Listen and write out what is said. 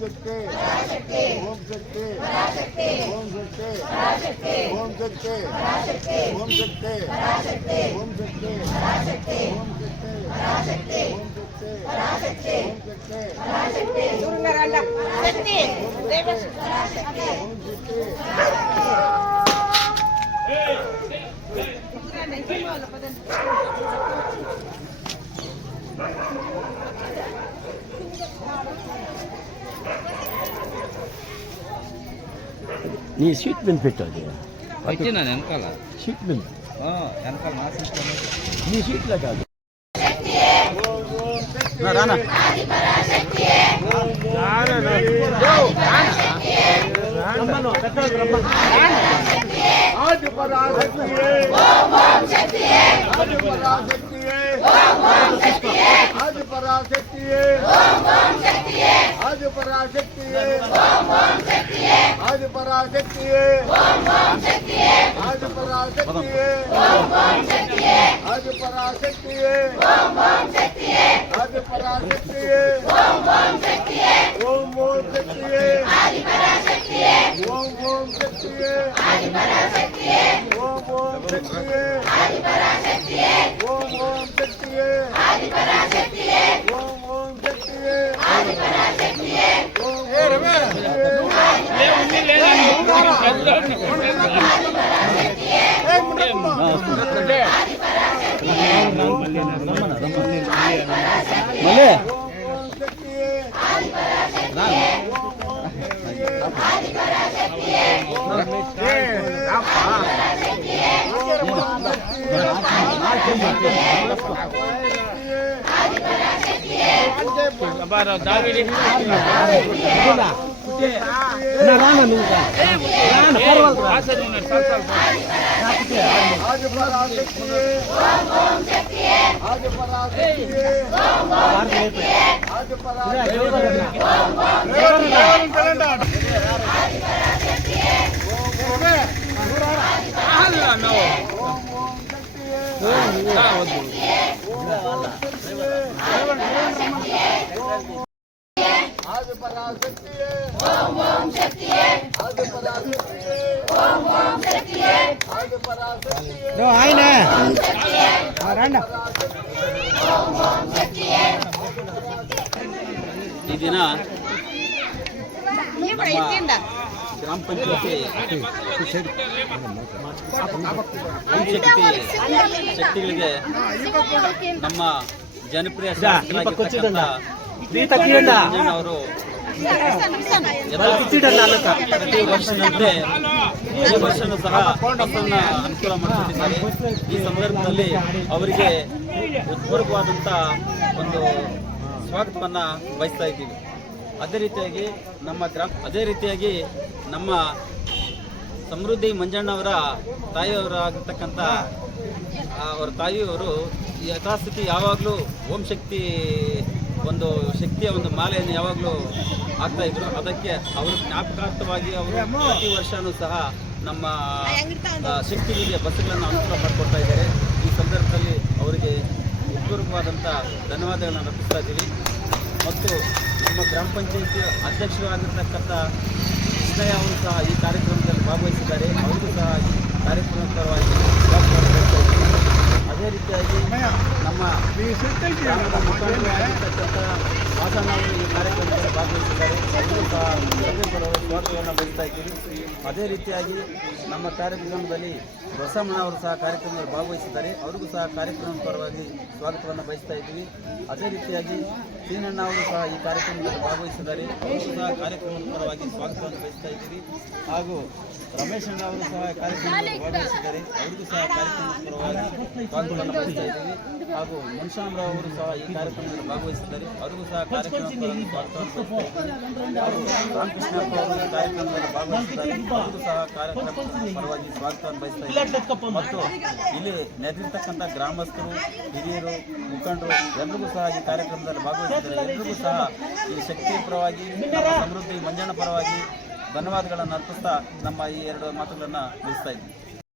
Shakti Om Shakti Om Shakti Om Shakti Om Shakti Om Shakti Om Shakti Om Shakti Thank you. నీ seat belt పెట్టాలి వచ్చినా వెనకాల? Seat bill వెనకాల నా seat నీ సీట్లో కాదు. రానా ఆది పరాశక్తియే आज पराशक्ति है। आज पराशक्ति है। आज पराशक्ति है। आज पराशक्ति है। आज पराशक्ति है। है ओम ओम शक्ति है। ओम ओम शक्ति है। ओम ओम शक्ति है। ओम ओम शक्ति మళ్ళీ దావి ఓం ఓం ಪರಾಗತ್ತಿ ಈ ದಿನ ಗ್ರಾಮ ಪಂಚಾಯಿತಿಕ್ಕೆ ಶಕ್ತಿಗಳಿಗೆ ನಮ್ಮ ಜನಪ್ರಿಯ ಶ್ರೀಪಕಚೆಂದಾ ಅವರು ಪ್ರತಿ ವರ್ಷದಂತೆ ಈ ವರ್ಷನೂ ಸಹ ಅನುಕೂಲ ಮಾಡಿಕೊಟ್ಟಿದ್ದಾರೆ ಈ ಸಂದರ್ಭದಲ್ಲಿ ಅವರಿಗೆ ಉತ್ಪೂರ್ವವಾದಂಥ ಒಂದು ಸ್ವಾಗತವನ್ನು ಬಯಸ್ತಾ ಇದ್ದೀವಿ ಅದೇ ರೀತಿಯಾಗಿ ನಮ್ಮ ಗ್ರಾಮ ಅದೇ ರೀತಿಯಾಗಿ ನಮ್ಮ ಸಮೃದ್ಧಿ ಮಂಜಣ್ಣವರ ತಾಯಿಯವರಾಗಿರ್ತಕ್ಕಂಥ ಆ, ಅವರ ತಾಯಿಯವರು ಯಥಾಸ್ಥಿತಿ ಯಾವಾಗಲೂ ಓಂ ಶಕ್ತಿ ಒಂದು ಶಕ್ತಿಯ ಒಂದು ಮಾಲೆಯನ್ನು ಯಾವಾಗಲೂ ಆಗ್ತಾ ಇದ್ರು. ಅದಕ್ಕೆ ಅವರು ಜ್ಞಾಪಕಾರ್ಥವಾಗಿ ಅವರು ಪ್ರತಿ ವರ್ಷವೂ ಸಹ ನಮ್ಮ ಶಕ್ತಿ ಶಕ್ತಿಗಳಿಗೆ ಬಸ್ಸುಗಳನ್ನು ಅನುಕೂಲ ಮಾಡಿಕೊಡ್ತಾ ಇದ್ದಾರೆ. ಈ ಸಂದರ್ಭದಲ್ಲಿ ಅವರಿಗೆ ಉತ್ಪೂರ್ವಕವಾದಂಥ ಧನ್ಯವಾದಗಳನ್ನು ಅರ್ಪಿಸ್ತಾ ಇದ್ದೀವಿ. ಮತ್ತು ನಮ್ಮ ಗ್ರಾಮ ಪಂಚಾಯಿತಿ ಅಧ್ಯಕ್ಷರಾಗಿರ್ತಕ್ಕಂಥ ಕೃಷ್ಣಯ್ಯ ಅವರು ಸಹ ಈ ಕಾರ್ಯಕ್ರಮದಲ್ಲಿ ಭಾಗವಹಿಸಿದ್ದಾರೆ. ಅವರಿಗೂ ಸಹ ಕಾರ್ಯಕ್ರಮದ ಪರವಾಗಿ. ಅದೇ ರೀತಿಯಾಗಿ ನಮ್ಮ ಗ್ರಾಮದ ಮುಖಂಡರಾಗಿರ್ತಕ್ಕಂಥ ವಾಸಣ್ಣ ಅವರು ಈ ಕಾರ್ಯಕ್ರಮದಲ್ಲಿ ಭಾಗವಹಿಸಿದ್ದಾರೆ. ಅವರಿಗೂ ಸಹ ಸ್ವಾಗತವನ್ನು ಬಯಸ್ತಾ ಇದ್ದೀವಿ. ಅದೇ ರೀತಿಯಾಗಿ ನಮ್ಮ ಕಾರ್ಯಕ್ರಮದಲ್ಲಿ ಬಸಮ್ಮಣ್ಣ ಅವರು ಸಹ ಕಾರ್ಯಕ್ರಮದಲ್ಲಿ ಭಾಗವಹಿಸಿದ್ದಾರೆ. ಅವರಿಗೂ ಸಹ ಕಾರ್ಯಕ್ರಮ ಪರವಾಗಿ ಸ್ವಾಗತವನ್ನು ಬಯಸ್ತಾ ಇದ್ದೀವಿ. ಅದೇ ರೀತಿಯಾಗಿ ಸೀನಣ್ಣ ಅವರು ಸಹ ಈ ಕಾರ್ಯಕ್ರಮದಲ್ಲಿ ಭಾಗವಹಿಸಿದ್ದಾರೆ. ಅವರು ಸಹ ಕಾರ್ಯಕ್ರಮದ ಪರವಾಗಿ ಸ್ವಾಗತವನ್ನು ಬಯಸ್ತಾ ಇದ್ದೀವಿ. ಹಾಗೂ ರಮೇಶ್ ಅಣ್ಣ ಅವರು ಸಹ ಕಾರ್ಯಕ್ರಮದಲ್ಲಿ ಭಾಗವಹಿಸಿದ್ದಾರೆ. ಅವರಿಗೂ ಸಹ ಕಾರ್ಯಕ್ರಮದ ಪರವಾಗಿ ಹಾಗೂ ಮುನ್ಶಾಮರಾವ್ ಅವರು ಸಹ ಈ ಕಾರ್ಯಕ್ರಮದಲ್ಲಿ ಭಾಗವಹಿಸಿದ್ದಾರೆ. ಅವರಿಗೂ ಸಹ ಕಾರ್ಯಕ್ರಮದಲ್ಲಿ ರಾಮಕೃಷ್ಣಪ್ಪ ಅವರು ಕಾರ್ಯಕ್ರಮದಲ್ಲಿ ಭಾಗವಹಿಸಿದ್ದಾರೆ. ಅವರಿಗೂ ಸಹ ಕಾರ್ಯಕ್ರಮದ ಪರವಾಗಿ ಸ್ವಾಗತವನ್ನು ಬಯಸ್ತಾ ಇದ್ದೀವಿ ಮತ್ತು ಇಲ್ಲಿ ನೆರೆದಿರ್ತಕ್ಕಂಥ ಗ್ರಾಮಸ್ಥರು, ಹಿರಿಯರು, ಮುಖಂಡರು ಎಲ್ಲರಿಗೂ ಸಹ ಈ ಕಾರ್ಯಕ್ರಮದಲ್ಲಿ ಭಾಗವಹಿಸಿದ್ದಾರೆ. ಎಲ್ಲರಿಗೂ ಸಹ ಈ ಶಕ್ತಿ ಪರವಾಗಿ ಸಮೃದ್ಧಿ ಮಂಜಾಣ ಪರವಾಗಿ ಧನ್ಯವಾದಗಳನ್ನು ಅರ್ಪಿಸ್ತಾ ನಮ್ಮ ಈ ಎರಡು ಮಾತುಗಳನ್ನು ಮುಗಿಸ್ತಾ ಇದ್ದೀವಿ